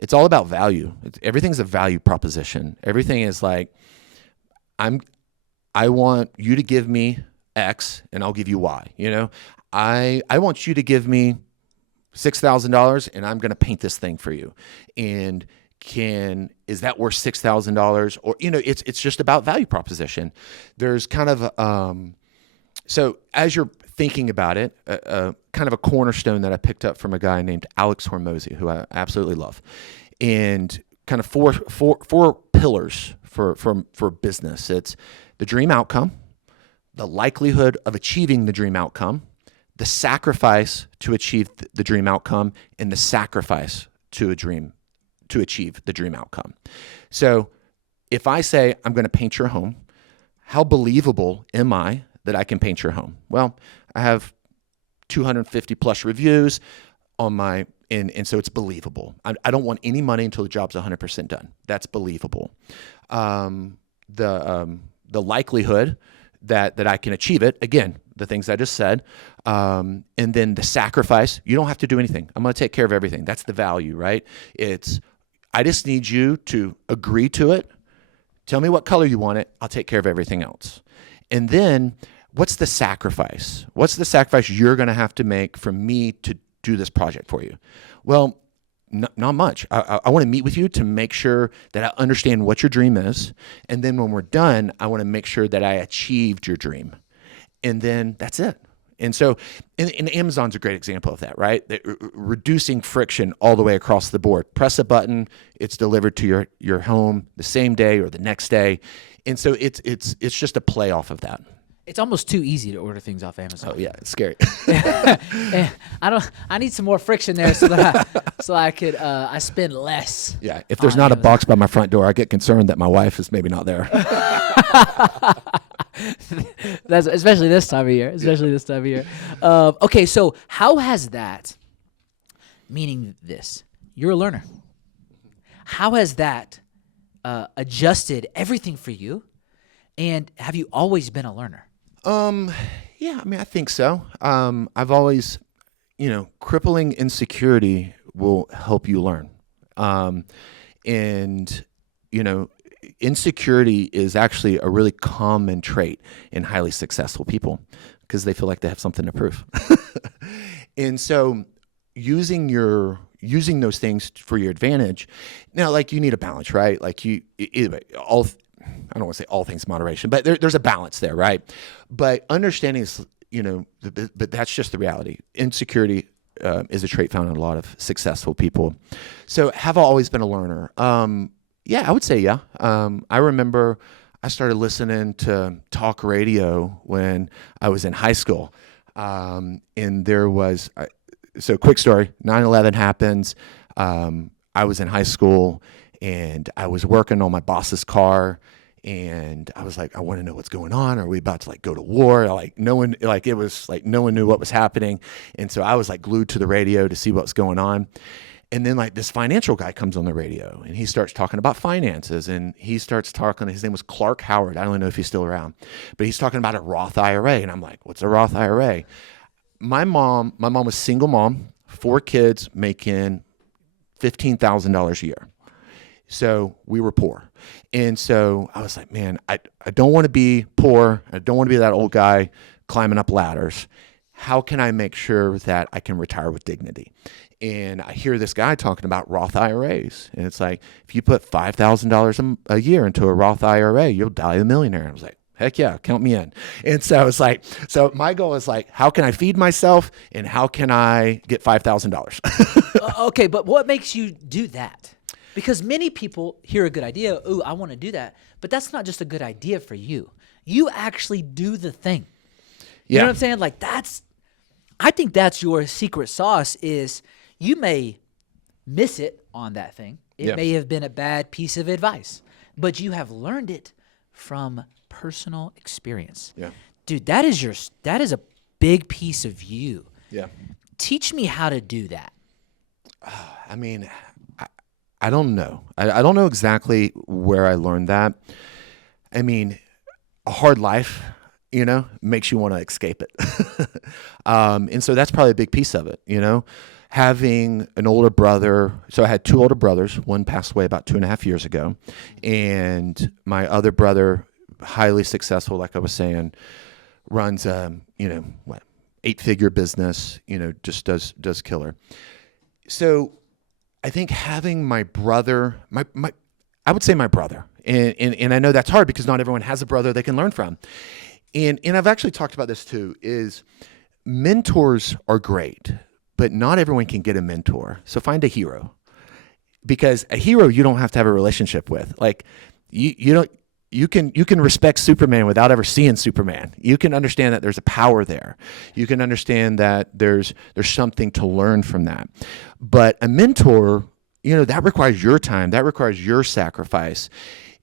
it's all about value. Everything's a value proposition. Everything is like, I want you to give me X and I'll give you Y. I want you to give me $6,000 and I'm going to paint this thing for you. And is that worth $6,000? Or, it's just about value proposition. There's kind of, so as you're thinking about it, kind of a cornerstone that I picked up from a guy named Alex Hormozy, who I absolutely love, and kind of four pillars for business. It's the dream outcome, the likelihood of achieving the dream outcome, the sacrifice to achieve the dream outcome, and the sacrifice to achieve the dream outcome. So if I say I'm going to paint your home, how believable am I that I can paint your home? Well, I have 250 plus reviews on my, and so it's believable. I don't want any money until the job's 100% done. That's believable. The likelihood that I can achieve it, again, the things I just said, and then the sacrifice, you don't have to do anything. I'm going to take care of everything. That's the value, right? I just need you to agree to it. Tell me what color you want it. I'll take care of everything else. And then what's the sacrifice? What's the sacrifice you're going to have to make for me to do this project for you? Well, not much. I want to meet with you to make sure that I understand what your dream is. And then when we're done, I want to make sure that I achieved your dream. And then that's it. And so, and Amazon's a great example of that, right? Reducing friction all the way across the board. Press a button, it's delivered to your home the same day or the next day. And so it's just a play off of that. It's almost too easy to order things off Amazon. Oh yeah, it's scary. I need some more friction there so that I could spend less. Yeah, if there's not a box by my front door, I get concerned that my wife is maybe not there. That's especially this time of year. Okay, so how has that, meaning this, you're a learner. How has that adjusted everything for you? And have you always been a learner? Yeah, I think so. I've always, crippling insecurity will help you learn. And, insecurity is actually a really common trait in highly successful people because they feel like they have something to prove. And so using those things for your advantage. Now, like, you need a balance, right? Like I don't want to say all things moderation, but there's a balance there, right? But understanding is, but that's just the reality. Insecurity is a trait found in a lot of successful people. So have I always been a learner? Yeah, I would say yeah. I remember I started listening to talk radio when I was in high school. And there was, so quick story, 9/11 happens. I was in high school and I was working on my boss's car. And I was like, I want to know what's going on. Are we about to go to war? No one knew what was happening. And so I was glued to the radio to see what's going on. And then this financial guy comes on the radio and he starts talking about finances, and he starts talking, his name was Clark Howard. I don't know if he's still around, but he's talking about a Roth IRA. And I'm like, what's a Roth IRA? My mom was single mom, 4 kids, making $15,000 a year. So we were poor. And so I was like, man, I don't want to be poor. I don't want to be that old guy climbing up ladders. How can I make sure that I can retire with dignity? And I hear this guy talking about Roth IRAs. And it's like, if you put $5,000 a year into a Roth IRA, you'll die a millionaire. I was like, heck yeah, count me in. And so it's like, so my goal is how can I feed myself and how can I get $5,000? Okay, but what makes you do that? Because many people hear a good idea, ooh, I want to do that. But that's not just a good idea for you. You actually do the thing. You know what I'm saying? I think that's your secret sauce is you may miss it on that thing. It may have been a bad piece of advice, but you have learned it from personal experience. Yeah. Dude, that is a big piece of you. Yeah. Teach me how to do that. I don't know. I don't know exactly where I learned that. A hard life, makes you want to escape it. And so that's probably a big piece of it, having an older brother. So I had two older brothers. One passed away about 2.5 years ago. And my other brother, highly successful, like I was saying, runs, 8-figure business, just does killer. So I think having my brother, I would say my brother, and I know that's hard because not everyone has a brother they can learn from. And I've actually talked about this too, is mentors are great, but not everyone can get a mentor. So find a hero, because a hero you don't have to have a relationship with. Like you can respect Superman without ever seeing Superman. You can understand that there's a power there. You can understand that there's something to learn from that. But a mentor, that requires your time. That requires your sacrifice.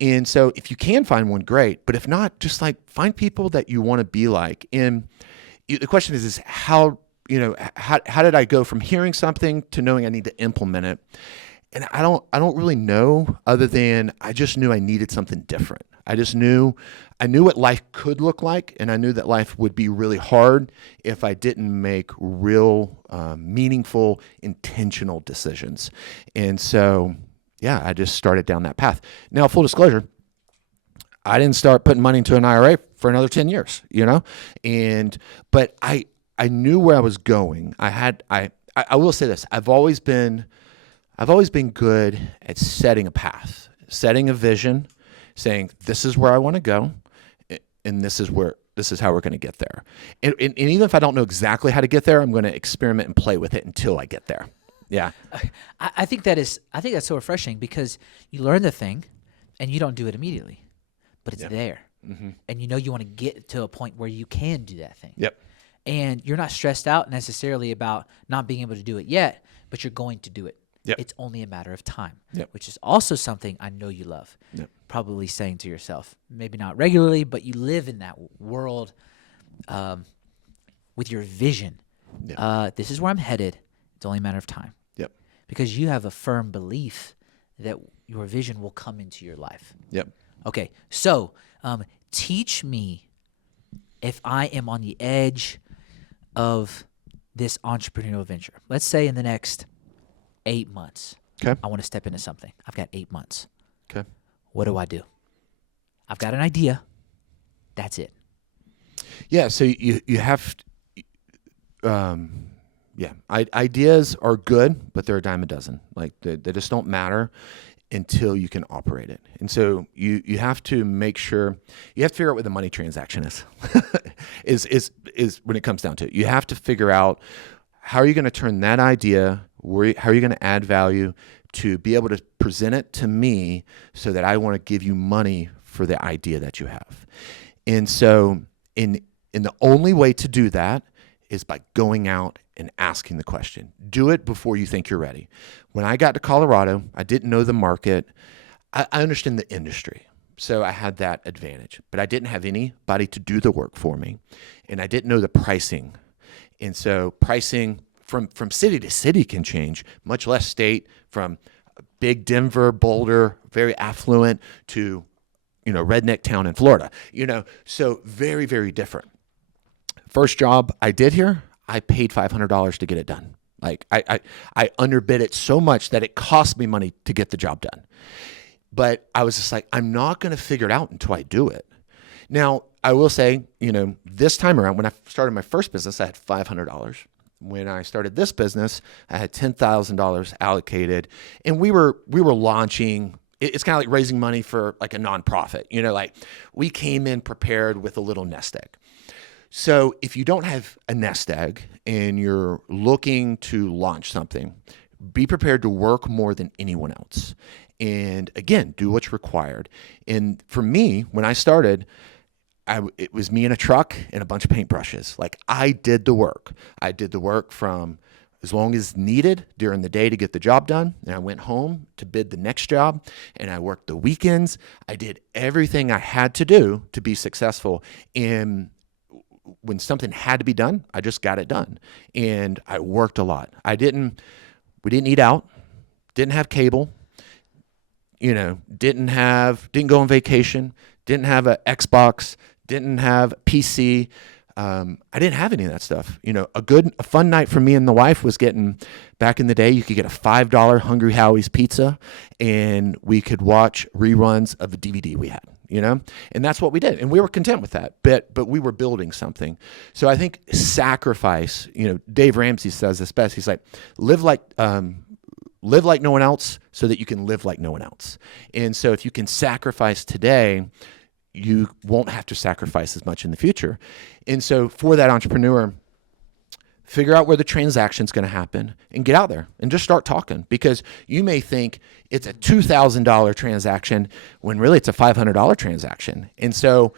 And so if you can find one, great. But if not, just like find people that you want to be like. And the question is how did I go from hearing something to knowing I need to implement it? And I don't really know, other than I just knew I needed something different. I knew what life could look like, and I knew that life would be really hard if I didn't make real, meaningful, intentional decisions. And so, yeah, I just started down that path. Now, full disclosure, I didn't start putting money into an IRA for another 10 years, but I knew where I was going. I will say this, I've always been good at setting a path, setting a vision, saying this is where I want to go, and this is how we're going to get there. And even if I don't know exactly how to get there, I'm going to experiment and play with it until I get there. Yeah. I think that's so refreshing, because you learn the thing and you don't do it immediately, but it's there. Mm-hmm. And you want to get to a point where you can do that thing. Yep. And you're not stressed out necessarily about not being able to do it yet, but you're going to do it. Yep. It's only a matter of time, yep. which is also something I know you love. Yep. Probably saying to yourself, maybe not regularly, but you live in that world with your vision. Yep. This is where I'm headed. It's only a matter of time. Yep. Because you have a firm belief that your vision will come into your life. Yep. Okay, so teach me, if I am on the edge of this entrepreneurial venture. Let's say in the next 8 months, okay, I want to step into something. I've got 8 months. Okay. What do I do? I've got an idea. That's it. Yeah. So you have, ideas are good, but they're a dime a dozen. Like they just don't matter until you can operate it. And so you have to make sure, you have to figure out what the money transaction is, is when it comes down to it. You have to figure out, how are you going to turn that idea, how are you going to add value to be able to present it to me so that I want to give you money for the idea that you have. And so in the only way to do that is by going out and asking the question. Do it before you think you're ready. When I got to Colorado, I didn't know the market. I understand the industry, so I had that advantage. But I didn't have anybody to do the work for me, and I didn't know the pricing. And so pricing from city to city can change, much less state, from big Denver, Boulder, very affluent, to redneck town in Florida. So very, very different. First job I did here, I paid $500 to get it done. Like I underbid it so much that it cost me money to get the job done. But I was just like, I'm not going to figure it out until I do it. Now, I will say, this time around, when I started my first business, I had $500. When I started this business, I had $10,000 allocated, and we were launching. It's kind of like raising money for like a nonprofit. Like we came in prepared with a little nest egg. So if you don't have a nest egg and you're looking to launch something, be prepared to work more than anyone else. And again, do what's required. And for me, when I started, it was me in a truck and a bunch of paintbrushes. Like I did the work. I did the work from as long as needed during the day to get the job done. And I went home to bid the next job, and I worked the weekends. I did everything I had to do to be successful. And when something had to be done, I just got it done. And I worked a lot. We didn't eat out, didn't have cable, didn't go on vacation, didn't have an Xbox, didn't have PC. I didn't have any of that stuff. A fun night for me and the wife was getting, back in the day, you could get a $5 Hungry Howie's pizza, and we could watch reruns of a DVD we had, and that's what we did. And we were content with that, but we were building something. So I think sacrifice, Dave Ramsey says this best. He's like, live like no one else so that you can live like no one else. And so if you can sacrifice today, you won't have to sacrifice as much in the future. And so for that entrepreneur, figure out where the transaction's going to happen and get out there and just start talking, because you may think it's a $2,000 transaction when really it's a $500 transaction. And so,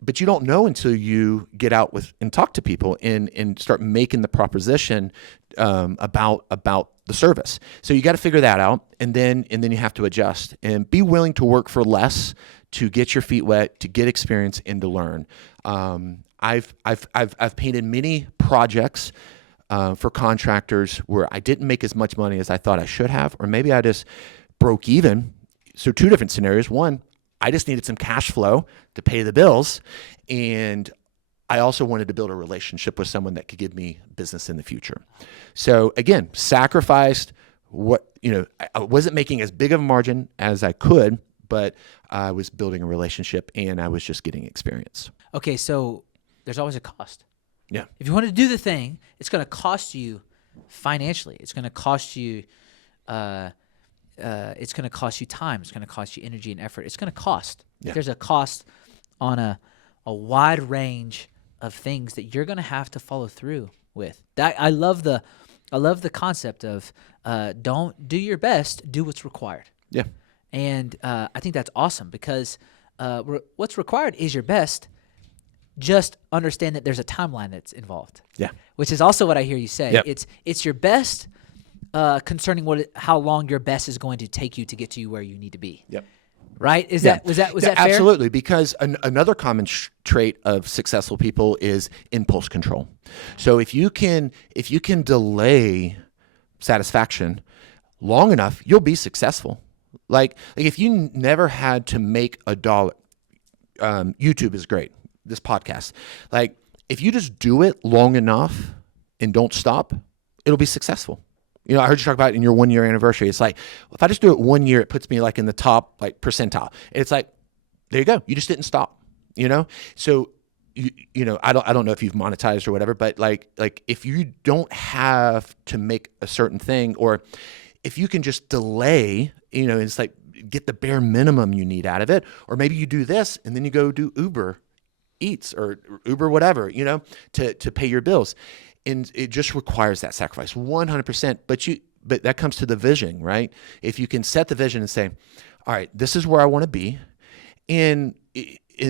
but you don't know until you get out with and talk to people and start making the proposition about the service. So you got to figure that out, and then you have to adjust and be willing to work for less to get your feet wet, to get experience, and to learn. I've painted many projects for contractors where I didn't make as much money as I thought I should have, or maybe I just broke even. So two different scenarios. One, I just needed some cash flow to pay the bills, and I also wanted to build a relationship with someone that could give me business in the future. So again, sacrificed I wasn't making as big of a margin as I could, but I was building a relationship and I was just getting experience. Okay, so there's always a cost. Yeah. If you want to do the thing, it's going to cost you financially. It's going to cost you it's going to cost you time. It's going to cost you energy and effort. It's going to cost. Yeah. There's a cost on a wide range of things that you're going to have to follow through with. I love the concept of don't do your best, do what's required. Yeah. And I think that's awesome, because what's required is your best. Just understand that there's a timeline that's involved. Yeah. Which is also what I hear you say. Yep. It's your best concerning how long your best is going to take you to get to you where you need to be. Yep. Right? Was that fair? Absolutely, because another common trait of successful people is impulse control. So if you can delay satisfaction long enough, you'll be successful. Like if you never had to make a dollar, YouTube is great. This podcast, like if you just do it long enough and don't stop, it'll be successful. I heard you talk about in your 1 year anniversary. It's like, if I just do it 1 year, it puts me like in the top percentile. And it's like, there you go. You just didn't stop. So I don't know if you've monetized or whatever, but like if you don't have to make a certain thing, or if you can just delay, it's like get the bare minimum you need out of it, or maybe you do this and then you go do Uber Eats or Uber whatever, to pay your bills. And it just requires that sacrifice 100%. But that comes to the vision, right? If you can set the vision and say, all right, this is where I want to be. And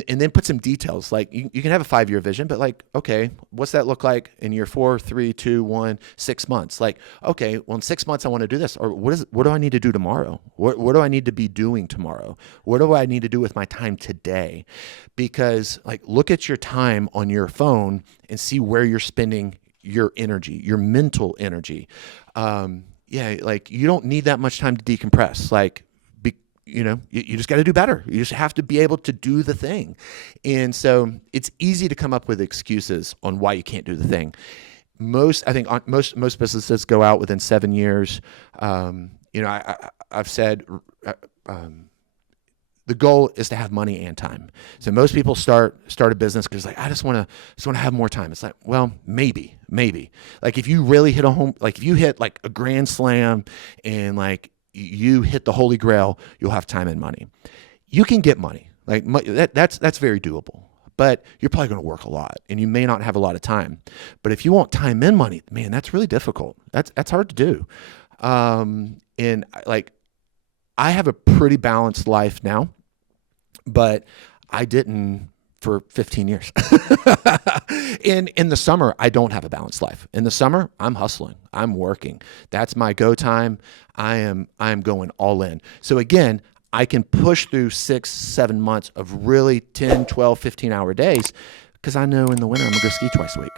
then put some details. Like you can have a 5-year vision, but like, okay, what's that look like in year 4, 3, 2, 1, 6 months? Like, okay, well in 6 months I want to do this. Or what do I need to do tomorrow? What do I need to be doing tomorrow? What do I need to do with my time today? Because like, look at your time on your phone and see where you're spending your energy, your mental energy. Like you don't need that much time to decompress. Like, you just got to do better. You just have to be able to do the thing. And so it's easy to come up with excuses on why you can't do the thing. Most businesses go out within 7 years. I've said, the goal is to have money and time. So most people start a business because I just want to have more time. It's like, well, maybe. Like if you really hit if you hit like a grand slam and like you hit the holy grail, you'll have time and money. You can get money. Like that's very doable. But you're probably going to work a lot and you may not have a lot of time. But if you want time and money, man, that's really difficult. That's hard to do. And like I have a pretty balanced life now, but I didn't for 15 years. In the summer, I don't have a balanced life. In the summer, I'm hustling. I'm working. That's my go time. I am going all in. So again, I can push through 6, 7 months of really 10, 12, 15-hour days because I know in the winter I'm going to go ski twice a week.